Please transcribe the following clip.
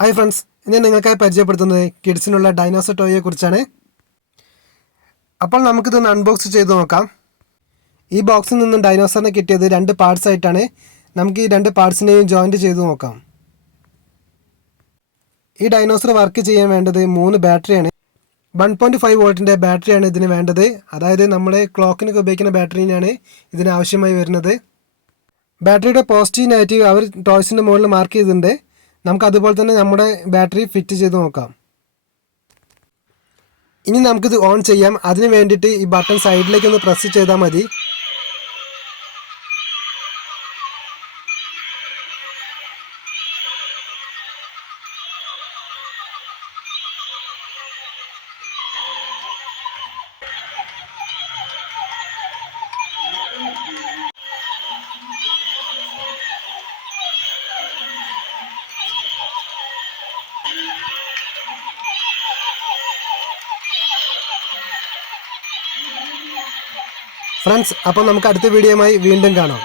Hi friends, ഇന്ന് നിങ്ങൾക്കായി പരിചയപ്പെടുത്തുന്നത് കിഡ്സിനുള്ള ഡൈനോസർ ടോയെ കുറിച്ചാണ്. അപ്പോൾ നമുക്കിതൊന്ന് അൺബോക്സ് ചെയ്ത് നോക്കാം. ഈ ബോക്സിൽ നിന്നും ഡൈനോസറിനെ കിട്ടിയത് 2 പാർട്സ് ആയിട്ടാണ്. നമുക്ക് ഈ 2 പാർട്സിനെയും ജോയിൻറ്റ് ചെയ്ത് നോക്കാം. ഈ ഡൈനോസർ വർക്ക് ചെയ്യാൻ വേണ്ടത് 3 ബാറ്ററിയാണ്. 1.5 വോൾട്ടിൻ്റെ ബാറ്ററിയാണ് ഇതിന് വേണ്ടത്. അതായത് നമ്മുടെ ക്ലോക്കിനൊക്കെ ഉപയോഗിക്കുന്ന ബാറ്ററിയാണ് ഇതിന് ആവശ്യമായി വരുന്നത്. ബാറ്ററിയുടെ പോസിറ്റീവ് നെഗറ്റീവ് അവർ ടോയ്സിൻ്റെ മുകളിൽ മാർക്ക് ചെയ്തിട്ടുണ്ട്. നമുക്ക് അതുപോലെ തന്നെ നമ്മുടെ ബാറ്ററി ഫിറ്റ് ചെയ്ത് നോക്കാം. ഇനി നമുക്കിത് ഓൺ ചെയ്യാം. അതിന് വേണ്ടിയിട്ട് ഈ ബട്ടൺ സൈഡിലേക്ക് ഒന്ന് പ്രസ് ചെയ്താൽ മതി. ഫ്രണ്ട്സ്, അപ്പോൾ നമുക്ക് അടുത്ത വീഡിയോയുമായി വീണ്ടും കാണാം.